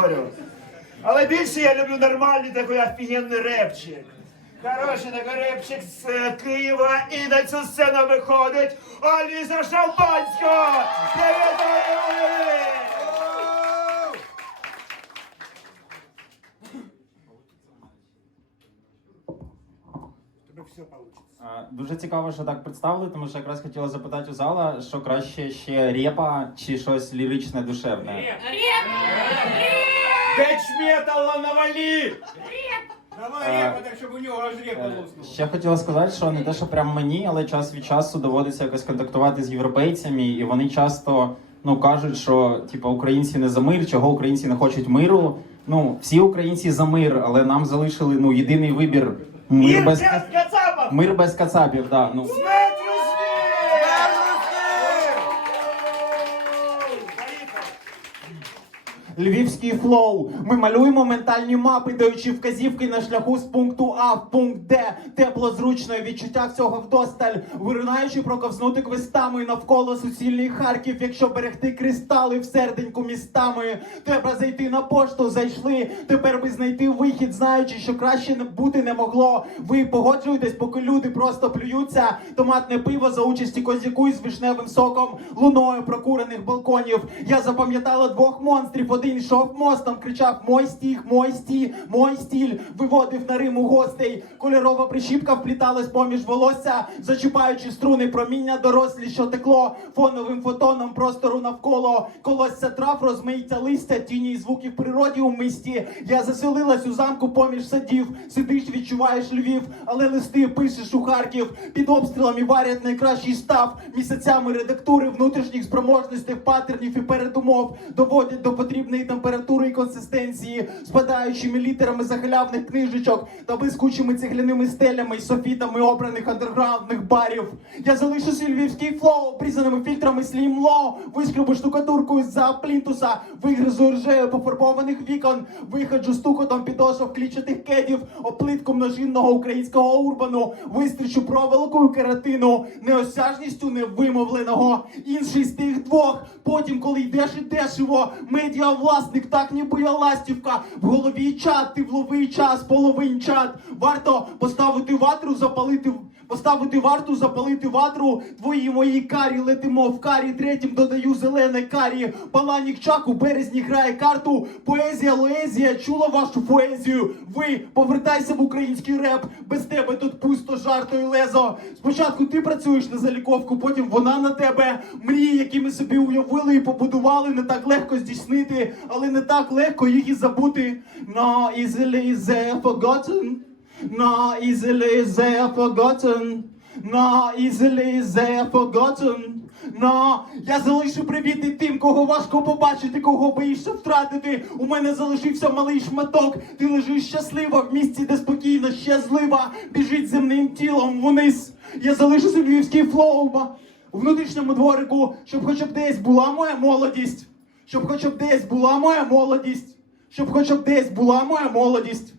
спорю. Але більше я люблю нормальний такий офігенний репчик. Хороший такий репчик з е, Києва і на цю сцену виходить Аліса! Тебе все. А, Дуже цікаво, що так представили, тому що якраз хотіла запитати у зала, що краще ще репа чи щось ліричне, душевне. Деч металла навалі! Давай репа, так щоб у нього аж репа Е, луснула. Ще хотіла сказати, що не те, що прямо мені, але час від часу доводиться якось контактувати з європейцями, і вони часто ну кажуть, що типу, українці не за мир, чого українці не хочуть миру. Ну, всі українці за мир, але нам залишили ну єдиний вибір мир без мир без кацапів. Да, ну. Смерть Львівський флоу. Ми малюємо ментальні мапи, даючи вказівки на шляху з пункту А в пункт Д. Тепло зручно відчуття всього вдосталь. Виринаючи проковзнути квестами навколо суцільний Харків. Якщо берегти кристали в серденьку містами. Треба зайти на пошту, зайшли. Тепер би знайти вихід, знаючи, що краще бути не могло. Ви погоджуєтесь, поки люди просто плюються. Томатне пиво за участі козяку із вишневим соком, луною прокурених балконів. Я запам'ятала двох монстрів. Один йшов мостом, кричав Мой стіг, мой сті, мой стіль. Виводив на риму гостей. Кольорова прищіпка впліталась поміж волосся, зачіпаючи струни проміння дорослі, що текло фоновим фотоном простору навколо. Колосся трав, розмиття листя, тіні й звуки в природі у мисті. Я заселилась у замку поміж садів. Сидиш, відчуваєш Львів, але листи пишеш у Харків. Під обстрілами варять найкращий штаб. Місяцями редактури внутрішніх спроможностей, патернів і передумов доводять до потрібної температури і консистенції, спадаючими літерами захилявних книжечок та блискучими цегляними стелями й софітами обраних андерграундних барів. Я залишу свій львівський флоу, прізаними фільтрами слім лоу, вишкребу штукатуркою за плінтуса, вигризу ржею пофарбованих вікон, виходжу стукотом підошов клічатих кедів, оплитку множинного українського урбану, вистрічу проволокою кератину, неосяжністю невимовленого. Інший з тих двох. Потім, коли йдеш і дешево, медіавласник, так ніби я ластівка. В голові чат, ти вловий час, половин чат. Варто поставити ватру, запалити. Поставити варту, запалити ватру, твої мої карі летимо в карі, третім додаю зелене карі. Паланік чак у березні грає карту. Поезія, лоезія, чула вашу поезію. Ви повертайся в український реп. Без тебе тут пусто жарто і лезо. Спочатку ти працюєш на заліковку, потім вона на тебе. Мрії, які ми собі уявили і побудували, не так легко здійснити, але не так легко їх і забути. No easily they forgotten. Not easily they are forgotten. Not easily they are forgotten. No, я залишу привіти тим, кого важко побачити, кого боїшся втратити. У мене залишився малий шматок. Ти лежиш щаслива в місці, де спокійно щаслива. Біжить земним тілом вниз. Я залишу собі львівський флоу ба- у внутрішньому дворику, щоб хоча б десь була моя молодість. Щоб хоча б десь була моя молодість. Щоб хоча б десь була моя молодість.